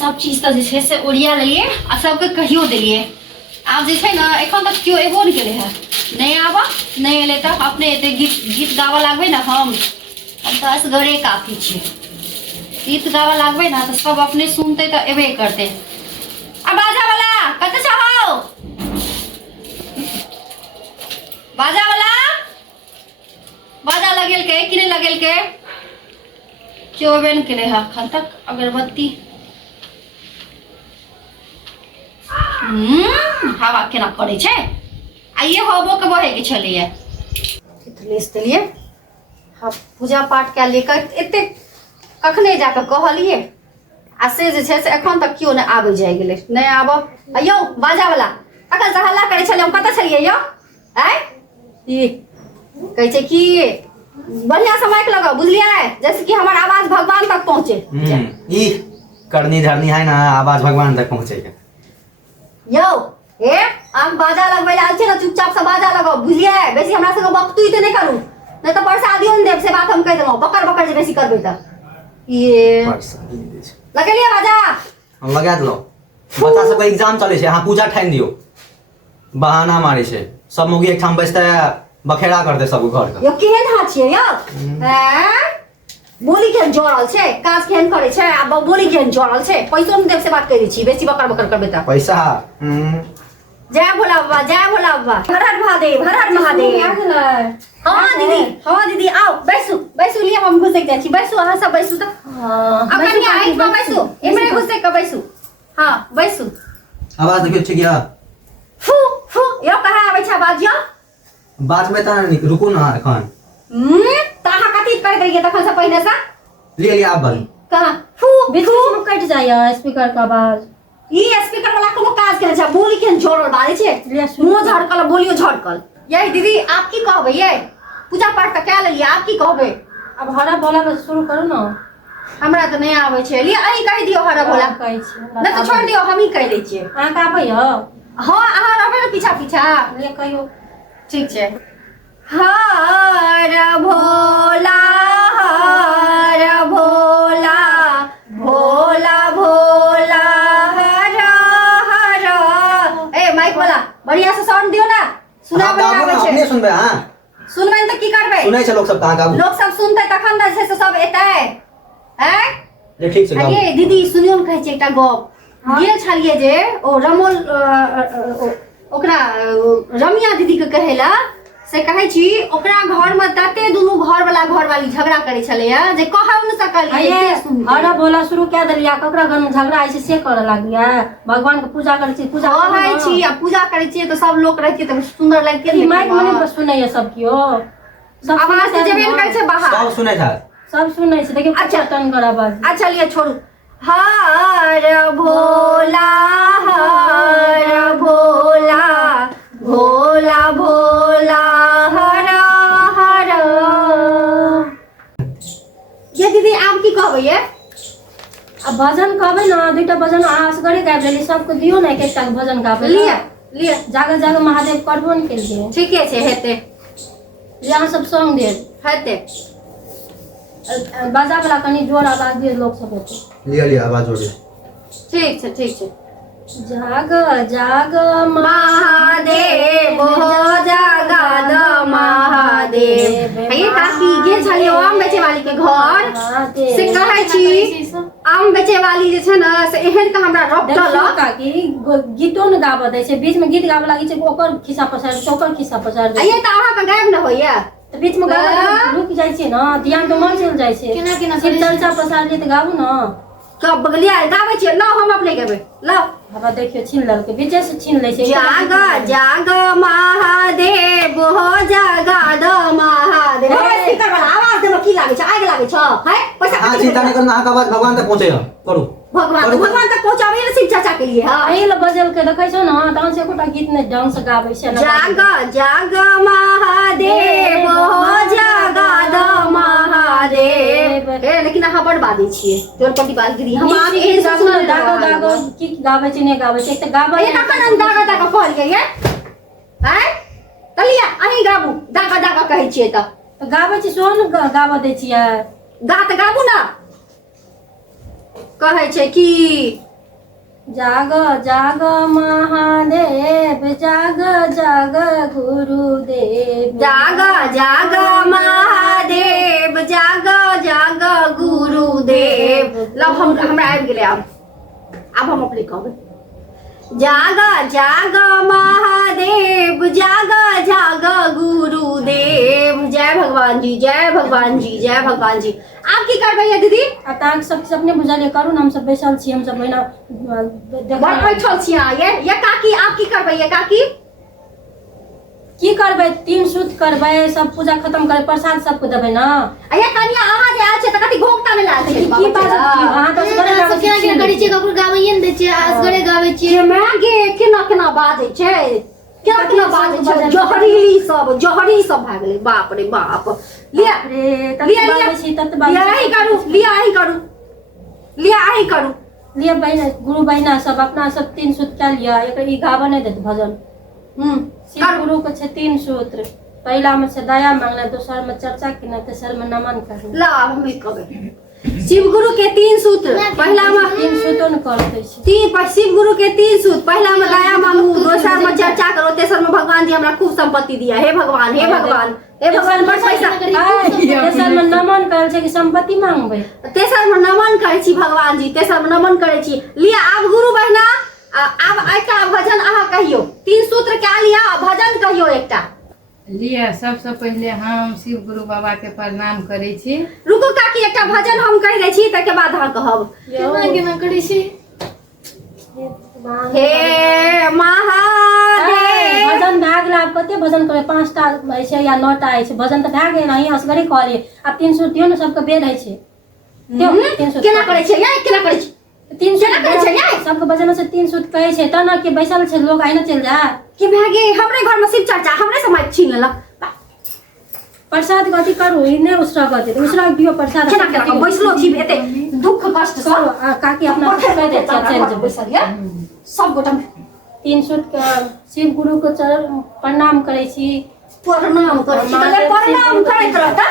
सब चीज तो जे से ओरिया लेलिए आ सबके कहियो देलिए। आब जे छै ना एखन तक क्यों एबो नहीं केले है। नहीं आबा नहीं एले त अपने एते गीत गावा लागबे ना हम तो असगरे काफी छे। गीत गावा लागबे ना तो सब अपने सुनते तो एबे करते। अब बाजा वाला कते चाहो बाजा वाला बाजा लगेल के कि नहीं लगेल के क्यों बेन के ले अखन तक अगरबत्ती हवा केना करे छे। आइए हबो के बहे के छलिए लेस देलिए। हाँ पूजा पाठ के लेकर एते कखने जाकर कहलिए आ से जे छे से एखन तक क्यों नहीं आबे जाय गेले। नहीं आबो अयो बाजा वाला अखन से हल्ला करे छले हम कत छलिए यो आय ई कहै छे कि बढ़िया से माइक लगाओ बुझलिए जैसे कि हमार आवाज भगवान तक पहुंचे। ई करनी धरनी है ना आवाज भगवान तक पहुंचेगा। यो ए हम बाजा लगबै लाल छे ना चुपचाप से बाजा लगाओ बुझलिए। बेसी हमरा संग बकतुई त नहीं करू नहीं तो प्रसादियो न देव से बात हम कह देबो बकर बकर जे बेसी करबै त ये लगेलिए बाजा हम लगा दलो। बच्चा सब एग्जाम चले छे हां पूजा ठाइन दियो बहाना मारे छे सब मोगी एक ठाम बैसते बखेड़ा करते सब घर का। यो केहन हाथ छे यो हैं बोली केहन जोड़ल छे काज केहन करे छे आ बोली केहन जोड़ल छे पैसो न देव से बात करै छी बेसी बकर बकर करबै त पैसा जय भोला बाबा जय भोला बाबा हर हर महादेव हर हर महादेव। हाँ दीदी आओ बैसू बैसू लिए हम घुसे जाय छी बैसू अहाँ सब बैसू त अब कनिया आइ पर बैसू एमे घुसे के बैसू। हां बैसू आवाज देखियो ठीक या फू फू यो कहा आबै छ बाजियो बात में त रुकू ना एखन ताहा कथि कर देलिए तखन से पहले से ले लिया आप बल कहां फू बीच में कट जाय स्पीकर का आवाज। ई स्पीकर वाला कोनो काज करे छ बोली केहन जोड़ल बाजे छे मुंह झड़कल बोलियो झड़कल। यही दीदी आप की कहबे ये पूजा पाठ त क्या लेलिए आप की कहबे। अब हरा बोला के शुरू करू ना हमरा त नहीं आवे छे लिए अही कह दियो हरा बोला कहै छी नहीं तो छोड़ दियो हम ही कह दै छिए। अहाँ का आबै हो हां अहाँ रहबे न पीछा पीछा ले कहियो ठीक छे। हर भोला भोला भोला हर हर ए माइक वाला बढ़िया से साउंड दियो ना सुना गाबू ना अपने सुनबे। हां सुनबै त की करबै सुनै छै लोग सब कहां गाबू लोग सब सुनतै तखन न छै से सब एतै हैं ये ठीक से गाबू। ये दीदी सुनियो न कहै छै एकटा गप गेल छलिए जे ओ रमोल ओकरा रमिया दीदी के कहेला से कहै छी ओकरा घर में तते दुनु घर वाला घर वाली झगड़ा करे छलेया जे कहब न सकलिए हरा बोला शुरू क्या देलिया ककरा घर में झगड़ा आइ से करे लागिया भगवान के पूजा करे छी पूजा कहै छी आ पूजा करे छी तो सब लोग रहते त सुंदर लगते ई माइक में नहीं सुनै सब कियो सब आवाज से जेबे करे छै बाहर सब सुनै था सब सुनै छै देखियो अच्छा टन कर आवाज। अच्छा लिए छोड़ू हर भोला भोला भोला भोला हर हर। ये दीदी आप की कहबै ये अब भजन कहबै ना दुटा भजन अहाँ असगरे गाबि लेली सबके दियो ना एक एकटा भजन गाबै लिए लिए जागर जागर महादेव करबो न केलिए ठीके छै हेते जे अहाँ सब सॉन्ग देब हेते बाजा वाला कनी जोर आवाज दिए लोग सब हेते लिया लिया आवाज जोड़े ठीक छै। जाग जाग महादेव हो जागद महादेव ये काकी गेल छलिए आम बेचे वाली के घर से कहै छी आम बेचे वाली जे छै ना से एहन के हमरा रपटल काकी गीतो न गाबऽ दै छै बीच में गीत गाबऽ लागी छै ओकर खिस्सा पसार ओकर खिस्सा पसार दे ये त अहाँ के गायब न होइया त बीच में गाबऽ रुक जाइ छै ना ध्यान तो मन चल जाइ छै केना केना शिव चर्चा पसार दे त गाबू ना कब बगलिया गाबै छियै लो हम अपने गाबै लो हवा देखियो छीन ललके बीचे से छीन लै छै जाग जाग महादेव हो जागद महादेव स्पीकर वाला आवाज देबो की लागे छै आग लागे छ है पैसा हां चिंता नहीं करना आवाज भगवान तक पहुंचे करू भगवान तक पहुंचाबे ले शिव चाचा के लिए हां एही ल बजल के देखै छौ ना तहन से एकोटा गीत नै ढंग से गाबै छै ना जाग जाग महादेव हो जागद महादेव ए लेकिन अहाँ बड़ बादै छियै तोर पति बाल गिरी हम आब एहन सब सुन दागो दागो की गाबै छै नै गाबै छै एक त गाबै ए कखन दागा दागा कहलिए ये हैं तलिया अहीं गाबू दागा दागा कहै छियै त गाबै छै सोन गाबऽ दै छियै गा त गाबू ना कहै छै कि जाग जाग महादेव जाग जाग गुरुदेव जाग जाग महादेव जाग जाग गुरुदेव। लब हम हमरा आबि गेलै। अब हम अपने कहबै जाग जाग महादेव जाग जाग गुरुदेव। जय भगवान जी, जय भगवान जी, जय भगवान जी। आप की करबै ये दीदी? अब सब अपने बुझलिए करू ना, हम सब बैसल छी, हम सब बहिना घर बैठल छी अहाँ। ये काकी आप की करबै? ये काकी की करबै? 3 सूत करबै, सब पूजा खत्म करबै, प्रसाद सबको देबै ना। अये कनिया अहाँ जे आयल छै त कथि घोंघता नै लाल छै? की बात अहाँ तो असगरे गाबै छी, केना करै छी, ककरो गाबैये नै दै छी, असगरे गाबै छी। के मागे केना केना बाजै छै, केना केना बाजै छै। जहरी सब भए गेलै। बाप रे बाप। लिया रे तत लिया बाबै छी, तत बाबै लिया छी। ही करू, लिया ही करू, लिया ही करू। लिए बहिना गुरु बहिना सब अपना सब 3 सूत कए लिया। एक ई गाबऽ नहि देत भजन। शिव गुरु के छै 3 सूत्र। पहला में से दया मांगना, दूसर में चर्चा करना, तेसर में नमन करना। ला हम ही कहबै शिव गुरु के 3 सूत्र। पहला में 3 सूतो न करते छी। शिव गुरु के 3 सूत्र। पहला में दया मांगू, दूसर में चर्चा करो, तेसर में भगवान जी हमरा खूब संपत्ति दिया। हे भगवान, हे भगवान, हे भगवान बड़ पैसा। तेसर में नमन करल छै कि संपत्ति मांगबै। तेसर में नमन करै छी भगवान जी, तेसर में नमन करै छी। लिया आब गुरु बहिना आब एकटा भजन अहाँ कहियो। 3 सूत्र क्या लिया, भजन कहियो एकटा लिया। सबसे पहले हम शिव गुरु बाबा के प्रणाम करे छी। रुको काकी, एकटा भजन हम कहि दै छी, तके बाद अहाँ कहब। केना केना करे छी? हे महादेव। भजन भए गेल। आब कते भजन करे? 5टा होइ छै या 9टा होइ छै भजन तऽ भए गेल। अहीं असगरे कहलिए। आब 3 सूत दियौ ने, सबके बेद होइ छै। दियौ 3 सूत। केना करै छै ये? केना करै छै? 3 सूत केना करै छै ये? सबके भजन से 3 सूत कहै छै त ना कि बैसल छै लोग आइ ना चल जा। कि भए गेल हमरे घर में शिव चर्चा, हमरे से माइक छीन लेलक। प्रसाद कथी करू? ई ने उसरा कथी उसरा दियो प्रसाद। केना केना बैसलो छी एते दुख कष्ट से। करू काकी अपना कह दे चल जे बैसल ये सब गोटा। 3 सूत के शिव गुरु के चरण प्रणाम करै छी। प्रणाम करै छी। तले प्रणाम करैत रहता।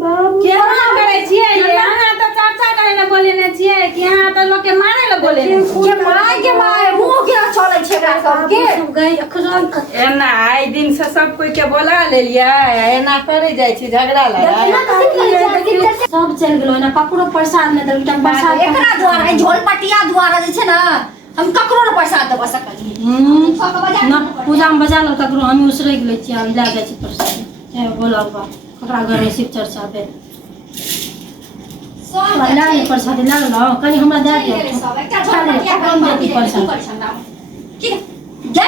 केना करे छियै ये? अहाँ तो चर्चा करे ले बोले ने छियै कि अहाँ तो लोग के मारे ले बोले ने? के माय मुंह केना चलै छै एकरा सब के? सब गई अखरन एना आइ दिन से सब कोई के बोला लेलिए, एना करे जाय छी झगड़ा लड़ाई। सब चल गेलो ना, ककरो प्रसाद नै देल। प्रसाद एकरा द्वारा झोलपटिया द्वारा जे छै ना, हम ककरो न प्रसाद देब सकलिए ना। पूजा में बजा लो ककरो, हम उसरे गेले छी, हम जा जाय छी प्रसाद। ए बोला बा ओकरा घर में शिव चर्चा पे वाला ने प्रसाद ला लो, कहीं हमरा दे दे। सब एकटा झोलपटिया काम देती प्रसाद की गे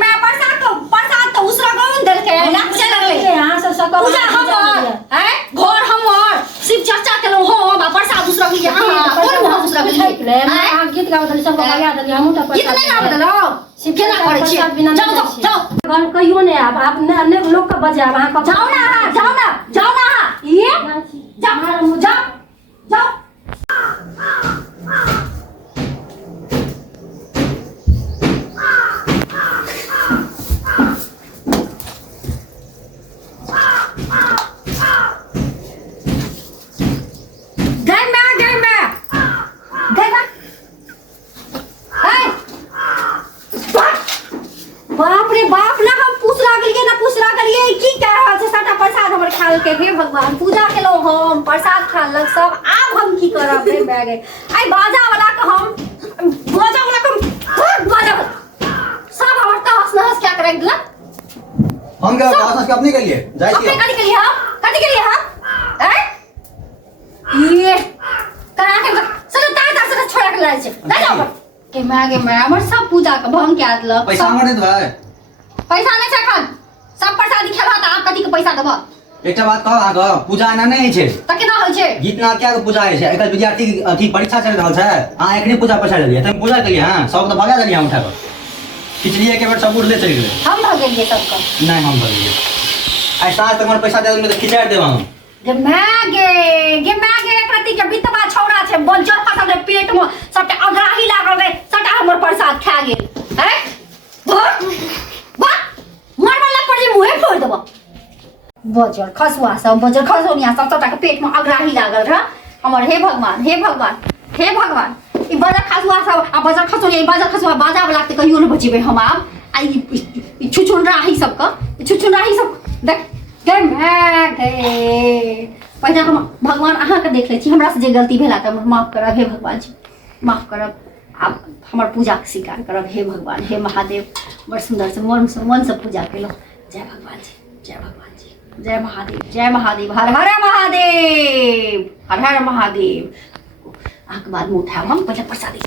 मैं प्रसाद तो उसरा कौन देल के ना पूजा लगले। यहां से सब पूजा हमर हैं, घर हमर, शिव चर्चा केलो हम, प्रसाद उसरा के हां कोन हम उसरा के आ गीत गावत रही, सब लगा देली। हमहु त गीत नहीं गावत लो शिव केना करे छी? जाओ घर कहियो ने आप ने लोग का बजाब। अहाँ जाओ ना ये जाओ। बाप रे बाप ना, हम पूछ लागलिए की कह रहल छै? साटा प्रसाद हमर खा के। हे भगवान, पूजा केलो हम, प्रसाद खा लक सब। आब हम की करब? रे भए गेल आई बाजा वाला के हम सब हमर तहस नहस क्या करे दिला। हम क्या आवाज के अपने के लिए जाय छी। अपने कथि के लिए हम हैं ये करा के सब तार से छोड़ा के लाय छै। जा जाओ के मैं हमर सब पूजा के भंग के देलक। पैसा हमर नहीं भाई, पैसा नहीं छै एखन। सब प्रसादी खेबा त आप कथि के पैसा देबा? एकटा बात कहब आगे, पूजा एना नहीं छै त केना होय छै? गीत नाद क्या के पूजा है छै? एकर विद्यार्थी अथी परीक्षा चल रहल छै, अहाँ एकनी पूजा पैसा लेलिए त हम पूजा केलिए। हां सब त भगा देलिए हम उठा के खिचड़िए के बेर सब उड़ले चल गेले। हम भगेलिए सबके नहीं हम भगेलिए। आई साल तक हमर पैसा दे देब त खिचाड़ देब हम। गे मागे कथि के बितवा छौड़ा छै, बंजर फसल के पेट में सबके अगराही लागल रे, सबटा हमर प्रसाद खा गेल हैं। वाह मारवा लग पड़ जे मुंहे फोड़ देबो। बजर खसुआ सब, बजर खसोनिया सब सबटा के पेट में अगराही लागल रह हमर। हे भगवान, हे भगवान, हे भगवान, ई बाजा खसुआ सब आ बाजा खसुआ ई बाजा खसुआ बाजा वाला त कहियो न बचेबै हम आब आ ई छुछुन राही सब क छुछुन राही सब देख गए मैं गए पहिने हम भगवान अहाँ के देख लै छी हमरा से जे गलती भेला त माफ करब हे भगवान जी माफ करब आब हमर पूजा के स्वीकार करब हे भगवान हे महादेव बड़ सुंदर से मन से पूजा केलहुँ जय भगवान जी जय भगवान जी जय महादेव हर हर महादेव हर हर महादेव अहाँके बाद में उठायब हम पहले प्रसादी